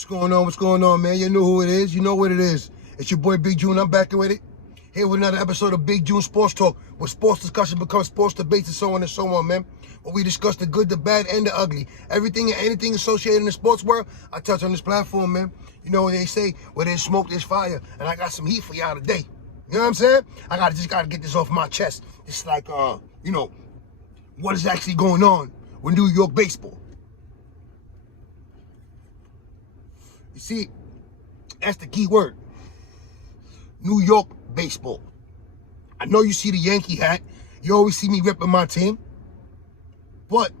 What's going on? What's going on, man? You know who it is. You know what it is. It's your boy Big June. I'm back with it. Here with another episode of Big June Sports Talk, where sports discussion becomes sports debates and so on, man. Where we discuss the good, the bad, and the ugly. Everything and anything associated in the sports world, I touch on this platform, man. You know what they say, where there's smoke, there's fire. And I got some heat for y'all today. You know what I'm saying? I just gotta get this off my chest. It's like, what is actually going on with New York baseball? You see, that's the key word. New York baseball. I know you see the Yankee hat. You always see me ripping my team. But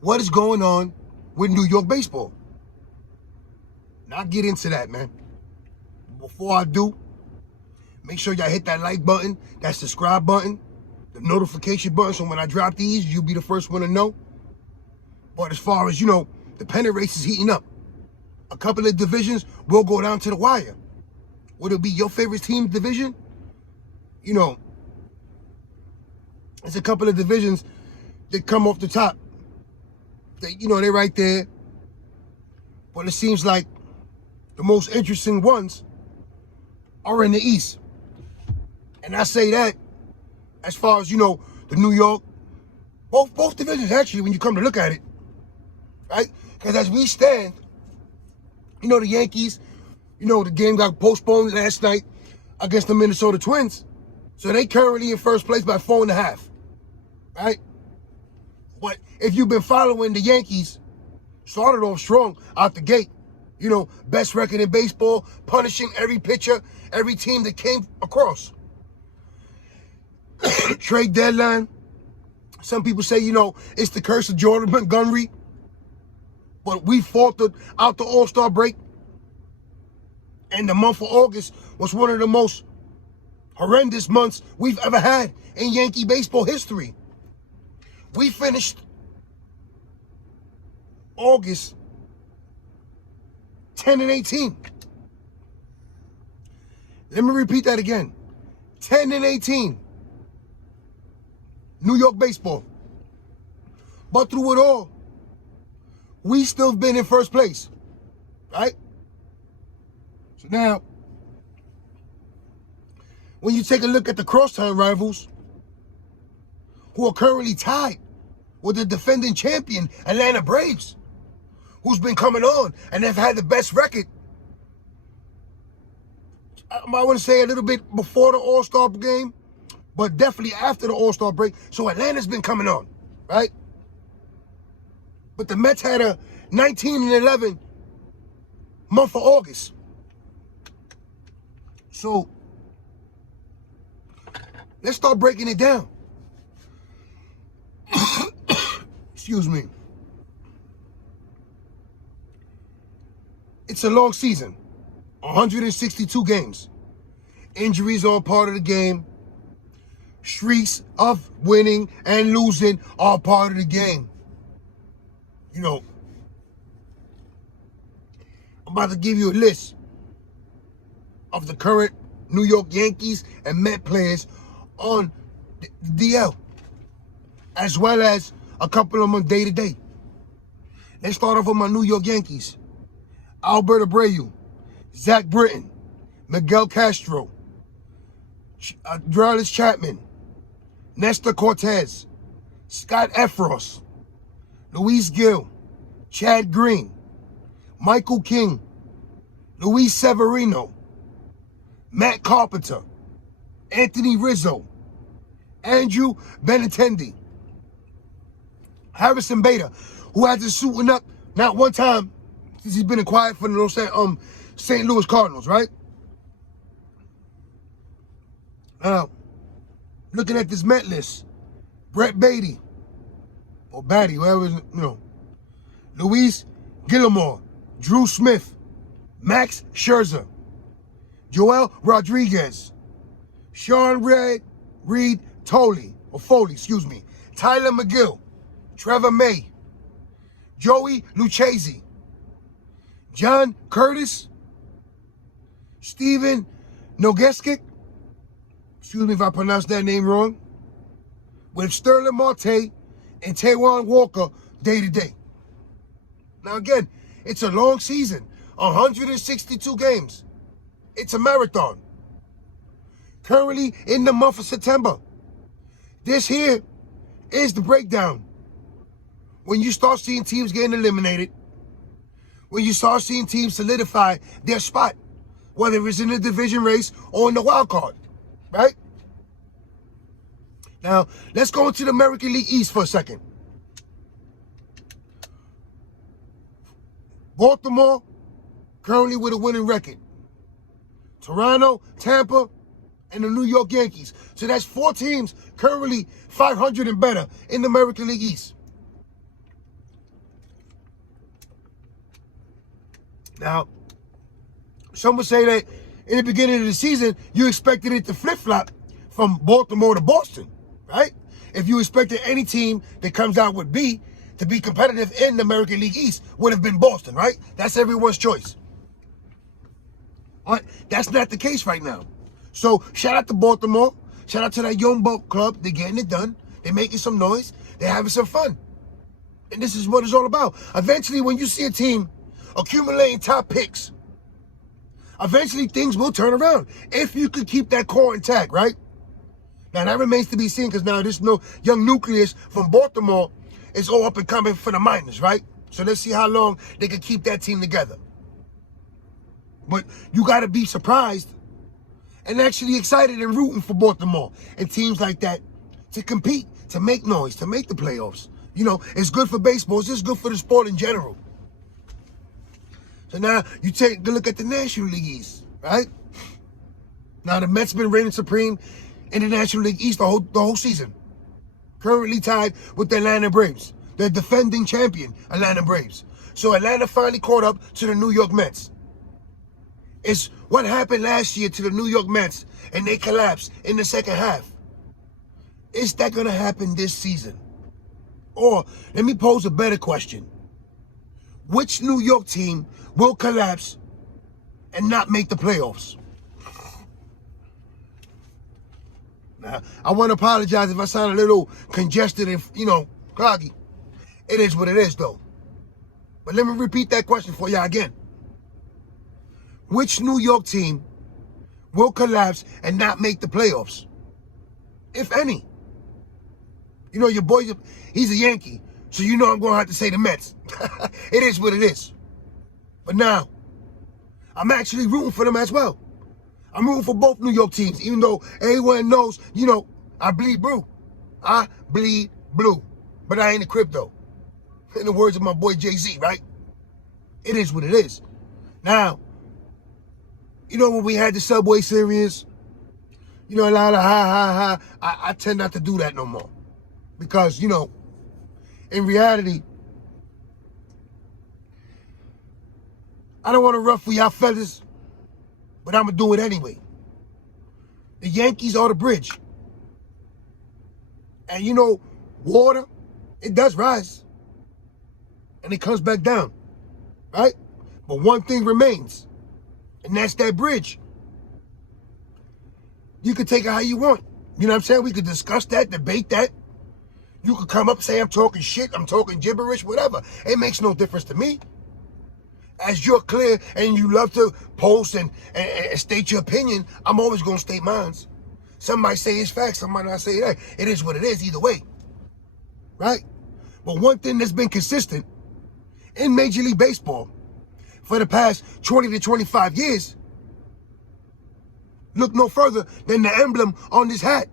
what is going on with New York baseball? Now, I'll get into that, man. Before I do, make sure y'all hit that like button, that subscribe button, the notification button, so when I drop these, you'll be the first one to know. But as far as, the pennant race is heating up. A couple of divisions will go down to the wire. Would it be your favorite team's division? It's a couple of divisions that come off the top. They're right there. But it seems like the most interesting ones are in the East. And I say that as far as, the New York, both divisions actually, when you come to look at it, right? Because as we stand, the Yankees, the game got postponed last night against the Minnesota Twins. So they currently in first place by 4.5, right? But if you've been following the Yankees, started off strong out the gate, best record in baseball, punishing every pitcher, every team that came across. Trade deadline. Some people say, it's the curse of Jordan Montgomery. But we faltered out the All-Star break. And the month of August was one of the most horrendous months we've ever had in Yankee baseball history. We finished August 10-18. Let me repeat that again. 10-18. New York baseball. But through it all, we still been in first place, right? So now, when you take a look at the crosstown rivals, who are currently tied with the defending champion Atlanta Braves, who's been coming on and have had the best record, I want to say a little bit before the All-Star game, but definitely after the All-Star break. So Atlanta's been coming on, right? But the Mets had a 19-11 month of August. So let's start breaking it down. Excuse me. It's a long season, 162 games. Injuries are part of the game. Streaks of winning and losing are part of the game. I'm about to give you a list of the current New York Yankees and Met players on the DL, as well as a couple of them on day-to-day. Let's start off with my New York Yankees. Albert Abreu, Zach Britton, Miguel Castro, Aroldis Chapman, Nestor Cortez, Scott Efros, Luis Gil, Chad Green, Michael King, Luis Severino, Matt Carpenter, Anthony Rizzo, Andrew Benintendi, Harrison Bader, who hasn't suiting up not one time since he's been acquired for the St. Louis Cardinals, right? Now, looking at this Met list, Brett Beatty, or Batty, whatever, Luis Guillermo, Drew Smith, Max Scherzer, Joel Rodriguez, Sean Reed Foley, Tyler McGill, Trevor May, Joey Lucchesi, John Curtis, Steven Nogeskik, excuse me if I pronounced that name wrong, with Sterling Marte and Taijuan Walker day to day. Now again, It's a long season, 162 games. It's a marathon. Currently in the month of September. This here is the breakdown. When you start seeing teams getting eliminated, when you start seeing teams solidify their spot, whether it's in the division race or in the wild card, right? Now, let's go into the American League East for a second. Baltimore, currently with a winning record. Toronto, Tampa, and the New York Yankees. So that's 4 teams currently 500 and better in the American League East. Now, some would say that in the beginning of the season, you expected it to flip-flop from Baltimore to Boston, right? If you expected any team that comes out with B to be competitive in the American League East, would have been Boston, right? That's everyone's choice. But that's not the case right now. So shout out to Baltimore. Shout out to that young buck club. They're getting it done. They're making some noise. They're having some fun. And this is what it's all about. Eventually, when you see a team accumulating top picks, eventually things will turn around. If you could keep that core intact, right? Now, that remains to be seen because now this young nucleus from Baltimore is all up and coming for the minors, right? So let's see how long they can keep that team together. But you got to be surprised and actually excited and rooting for Baltimore and teams like that to compete, to make noise, to make the playoffs. You know, it's good for baseball. It's just good for the sport in general. So now you take a look at the National League East, right? Now the Mets been reigning supreme in the National League East the whole season. Currently tied with the Atlanta Braves. The defending champion, Atlanta Braves. So Atlanta finally caught up to the New York Mets. It's what happened last year to the New York Mets and they collapsed in the second half. Is that going to happen this season? Or let me pose a better question. Which New York team will collapse and not make the playoffs? Now, I want to apologize if I sound a little congested and, cloggy. It is what it is, though. But let me repeat that question for y'all again. Which New York team will collapse and not make the playoffs? If any. You know, your boy, he's a Yankee, so you know I'm going to have to say the Mets. It is what it is. But now, I'm actually rooting for them as well. I'm rooting for both New York teams, even though everyone knows, I bleed blue. I bleed blue. But I ain't a crypto. In the words of my boy Jay-Z, right? It is what it is. Now, when we had the Subway Series, a lot of I tend not to do that no more. Because, in reality, I don't want to ruffle y'all feathers, but I'm going to do it anyway. The Yankees are the bridge. And water, it does rise. And it comes back down. Right? But one thing remains. And that's that bridge. You can take it how you want. You know what I'm saying? We could discuss that, debate that. You could come up and say, I'm talking shit, I'm talking gibberish, whatever. It makes no difference to me. As you're clear and you love to post and state your opinion, I'm always going to state mine. Some might say it's facts, some might not say that. It is what it is either way. Right? But one thing that's been consistent in Major League Baseball for the past 20 to 25 years, look no further than the emblem on this hat.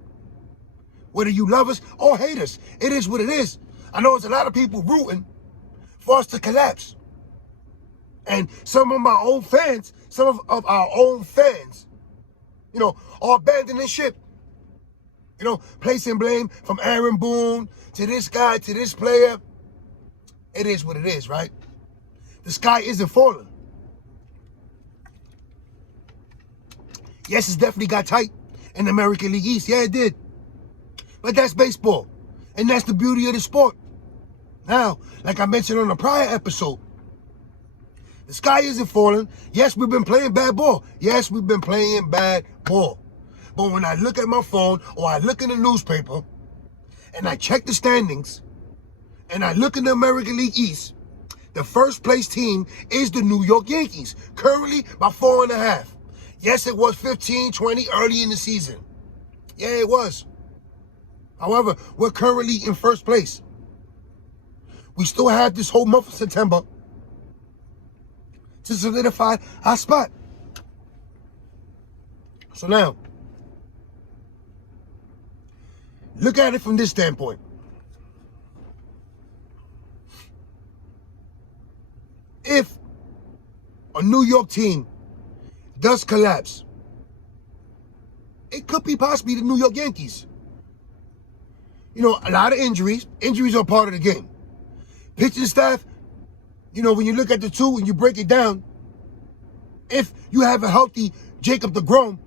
Whether you love us or hate us, it is what it is. I know there's a lot of people rooting for us to collapse. And some of my own fans, some of our own fans, are abandoning ship. Placing blame from Aaron Boone to this guy, to this player. It is what it is, right? The sky isn't falling. Yes, it's definitely got tight in the American League East. Yeah, it did. But that's baseball. And that's the beauty of the sport. Now, like I mentioned on a prior episode, the sky isn't falling. Yes, we've been playing bad ball. Yes, we've been playing bad ball. But when I look at my phone or I look in the newspaper and I check the standings and I look in the American League East, The first place team is the New York Yankees, currently by 4.5. Yes, it was 15-20 early in the season. Yeah, it was. However, we're currently in first place. We still have this whole month of September to solidify our spot. So now, look at it from this standpoint. If a New York team does collapse, it could be possibly the New York Yankees. You know, a lot of injuries. Injuries are part of the game. Pitching staff, you know, when you look at the two and you break it down, if you have a healthy Jacob deGrom,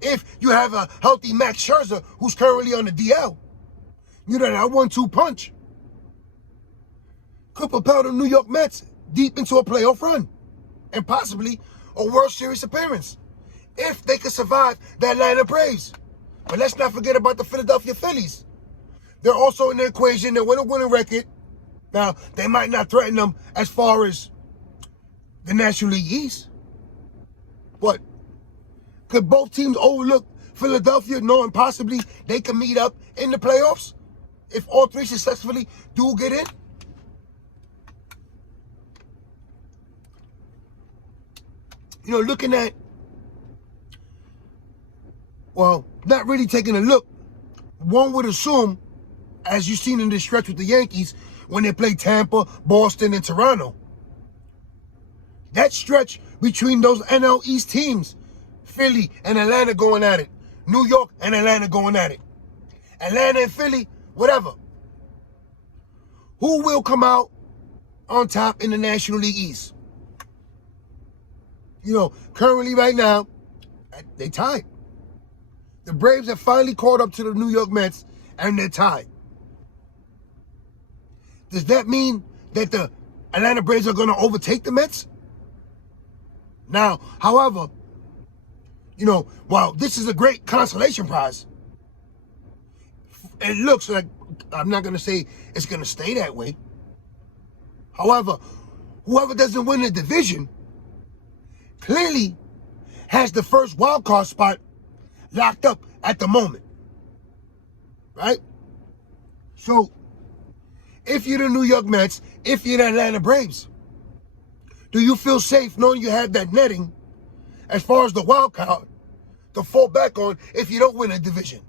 if you have a healthy Max Scherzer, who's currently on the DL, you know, that 1-2 punch could propel the New York Mets deep into a playoff run and possibly a World Series appearance if they could survive the Atlanta Braves. But let's not forget about the Philadelphia Phillies. They're also in the equation. They're with a winning record. Now, they might not threaten them as far as the National League East. But could both teams overlook Philadelphia, knowing possibly they can meet up in the playoffs if all three successfully do get in? You know, looking at, well, not really taking a look, one would assume, as you've seen in this stretch with the Yankees, when they play Tampa, Boston, and Toronto, that stretch between those NL East teams, Philly and Atlanta going at it, New York and Atlanta going at it, Atlanta and Philly, whatever. Who will come out on top in the National League East? You know, currently right now, they tied. The Braves have finally caught up to the New York Mets, and they're tied. Does that mean that the Atlanta Braves are going to overtake the Mets? Now, however, you know, while this is a great consolation prize, it looks like, I'm not going to say it's going to stay that way. However, whoever doesn't win the division clearly has the first wild card spot locked up at the moment, right? So, if you're the New York Mets, if you're the Atlanta Braves, do you feel safe knowing you have that netting as far as the wild card to fall back on if you don't win a division?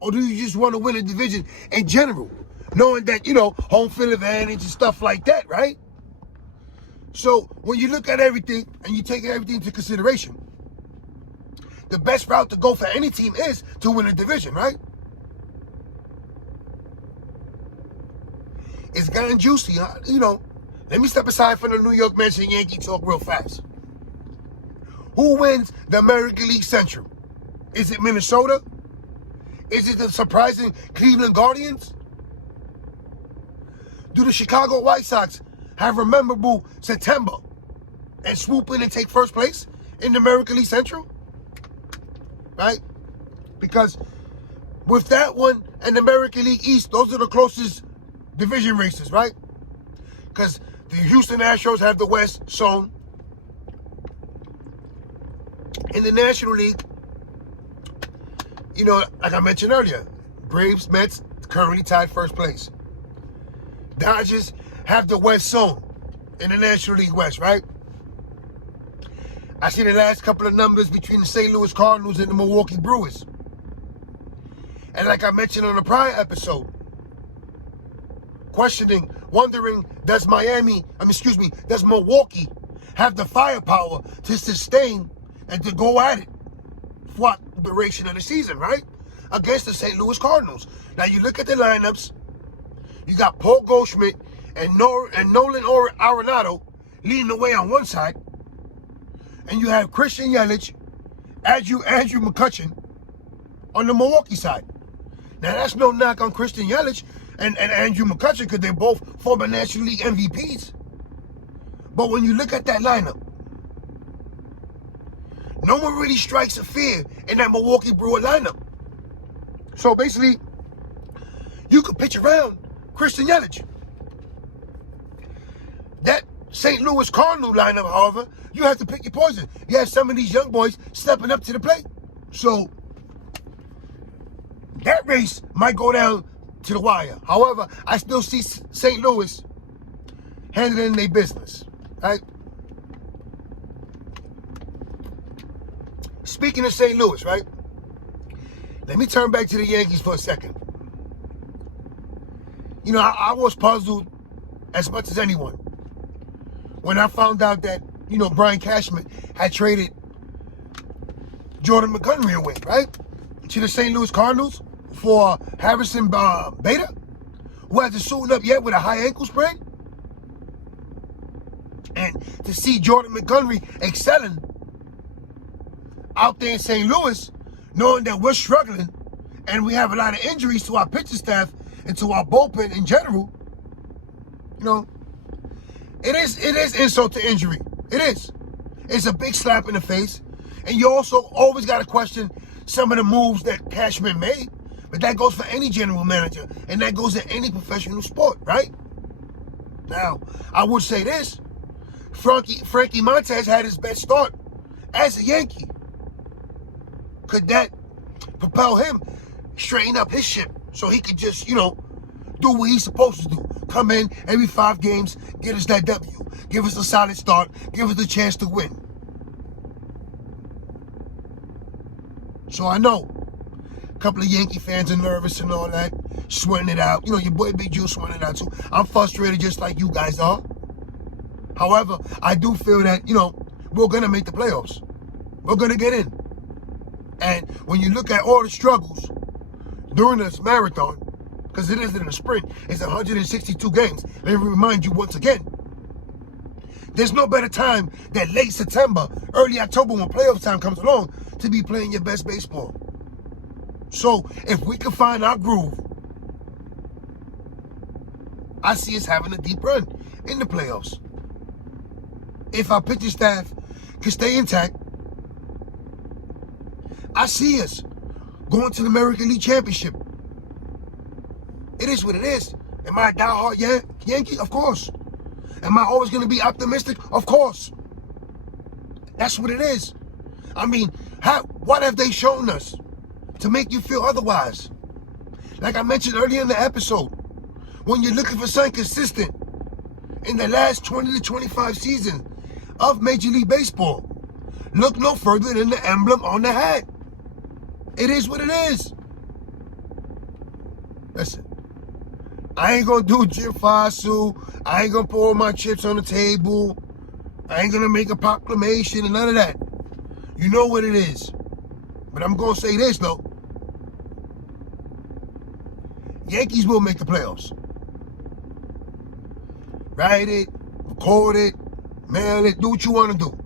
Or do you just want to win a division in general, knowing that, you know, home field advantage and stuff like that, right? So when you look at everything and you take everything into consideration, the best route to go for any team is to win a division, right? It's gotten juicy, you know. Let me step aside from the New York Mets and Yankee talk real fast. Who wins the American League Central? Is it Minnesota? Is it the surprising Cleveland Guardians? Do the Chicago White Sox have a memorable September and swoop in and take first place in the American League Central? Right? Because with that one and the American League East, those are the closest division races, right? Because the Houston Astros have the West sewn. In the National League, you know, like I mentioned earlier, Braves, Mets currently tied first place. Dodgers have the West zone in the National League West, right? I see the last couple of numbers between the St. Louis Cardinals and the Milwaukee Brewers. And like I mentioned on a prior episode, wondering, does Milwaukee have the firepower to sustain and to go at it for the duration of the season, right? Against the St. Louis Cardinals. Now you look at the lineups, you got Paul Goldschmidt and Nolan Arenado leading the way on one side, and you have Christian Yelich, Andrew McCutchen on the Milwaukee side. Now that's no knock on Christian Yelich and Andrew McCutchen because they're both former National League MVPs. But when you look at that lineup, no one really strikes a fear in that Milwaukee Brewer lineup. So basically, you could pitch around Christian Yelich. And like I mentioned earlier, Braves, Mets currently tied first place. The Braves have finally caught up to the New York Mets, and they're tied. The Braves have finally caught up to the New York Mets, and they're tied. So who wins the American League Central? Is it Minnesota? Is it the surprising Cleveland Guardians? St. Louis Cardinal lineup, however, you have to pick your poison. You have some of these young boys stepping up to the plate. So that race might go down to the wire. However, I still see St. Louis handling their business. Right? Speaking of St. Louis, right? Let me turn back to the Yankees for a second. You know, I was puzzled as much as anyone when I found out that, you know, Brian Cashman had traded Jordan Montgomery away, right? To the St. Louis Cardinals for Harrison Bader, who hasn't suited up yet with a high ankle sprain. And to see Jordan Montgomery excelling out there in St. Louis, knowing that we're struggling and we have a lot of injuries to our pitching staff and to our bullpen in general, you know, it is insult to injury. It is. It's a big slap in the face. And you also always got to question some of the moves that Cashman made. But that goes for any general manager. And that goes in any professional sport, right? Now, I would say this. Frankie Montas had his best start as a Yankee. Could that propel him, straighten up his ship so he could just, you know, do what he's supposed to do? Come in every 5 games, get us that W. Give us a solid start. Give us the chance to win. So I know a couple of Yankee fans are nervous and all that, sweating it out. You know, your boy Big Jules sweating it out too. I'm frustrated just like you guys are. However, I do feel that, you know, we're going to make the playoffs. We're going to get in. And when you look at all the struggles during this marathon, because it isn't a sprint, it's 162 games. Let me remind you once again, there's no better time than late September, early October when playoff time comes along to be playing your best baseball. So if we can find our groove, I see us having a deep run in the playoffs. If our pitching staff can stay intact, I see us going to the American League Championship. It is what it is. Am I a diehard Yankee? Of course. Am I always going to be optimistic? Of course. That's what it is. I mean, what have they shown us to make you feel otherwise? Like I mentioned earlier in the episode, when you're looking for something consistent in the last 20 to 25 seasons of Major League Baseball, look no further than the emblem on the hat. It is what it is. Listen, I ain't gonna do Jim Fasu. I ain't gonna pour my chips on the table. I ain't gonna make a proclamation and none of that. You know what it is. But I'm gonna say this though. Yankees will make the playoffs. Write it, record it, mail it, do what you want to do.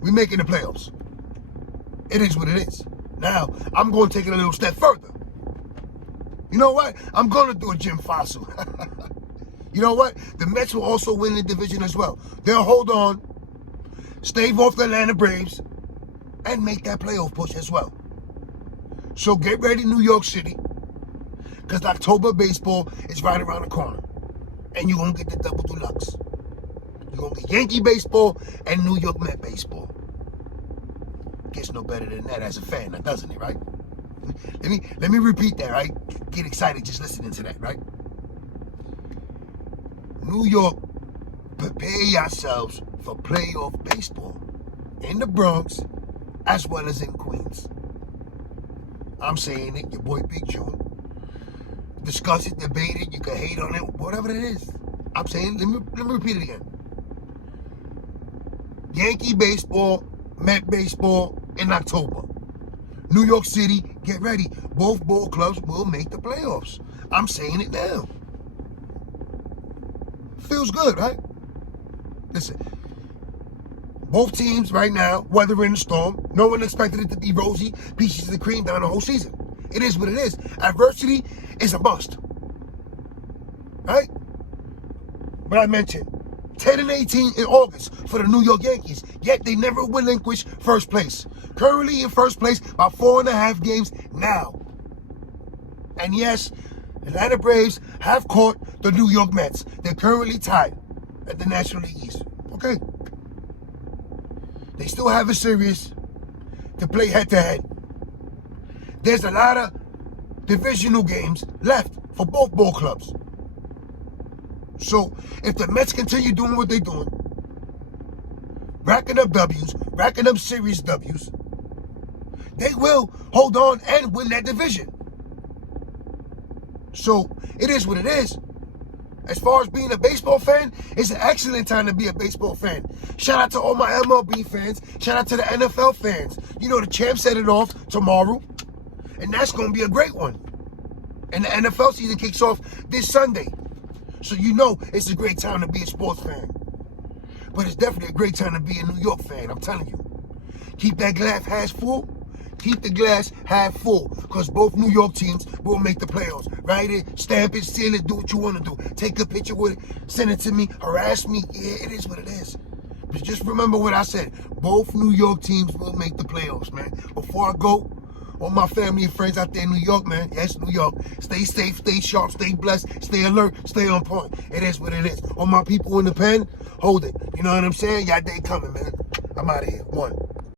We're making the playoffs. It is what it is. Now, I'm going to take it a little step further. You know what? I'm going to do a Jim Fossil. You know what? The Mets will also win the division as well. They'll hold on, stave off the Atlanta Braves, and make that playoff push as well. So get ready, New York City, because October baseball is right around the corner. And you're going to get the double deluxe. You're going to get Yankee baseball and New York Met baseball. Gets no better than that as a fan, now doesn't it, right? Let me repeat that, right? Get excited just listening to that, right? New York, prepare yourselves for playoff baseball in the Bronx as well as in Queens. I'm saying it, your boy Big June. Discuss it, debate it, you can hate on it, whatever it is. I'm saying, let me repeat it again. Yankee baseball, Met baseball in October. New York City, get ready. Both ball clubs will make the playoffs. I'm saying it now. Feels good, right? Listen, both teams right now, weathering the storm. No one expected it to be rosy, peaches and cream down the whole season. It is what it is. Adversity is a must. Right? But I mentioned 10-18 in August for the New York Yankees, yet they never relinquished first place. Currently in first place by 4.5 games now. And yes, Atlanta Braves have caught the New York Mets. They're currently tied at the National League East. Okay. They still have a series to play head-to-head. There's a lot of divisional games left for both ball clubs. So if the Mets continue doing what they're doing, racking up W's, racking up series W's, they will hold on and win that division. So it is what it is. As far as being a baseball fan, it's an excellent time to be a baseball fan. Shout out to all my MLB fans. Shout out to the NFL fans. You know, the champs set it off tomorrow, and that's going to be a great one. And the NFL season kicks off this Sunday. So you know it's a great time to be a sports fan. But it's definitely a great time to be a New York fan, I'm telling you. Keep that glass half full. Keep the glass half full, because both New York teams will make the playoffs. Write it, stamp it, seal it, do what you want to do. Take a picture with it, send it to me, harass me. Yeah, it is what it is. But just remember what I said. Both New York teams will make the playoffs, man. Before I go, all my family and friends out there in New York, man. Yes, New York. Stay safe, stay sharp, stay blessed, stay alert, stay on point. It is what it is. All my people in the pen, hold it. You know what I'm saying? Y'all day coming, man. I'm out of here. One.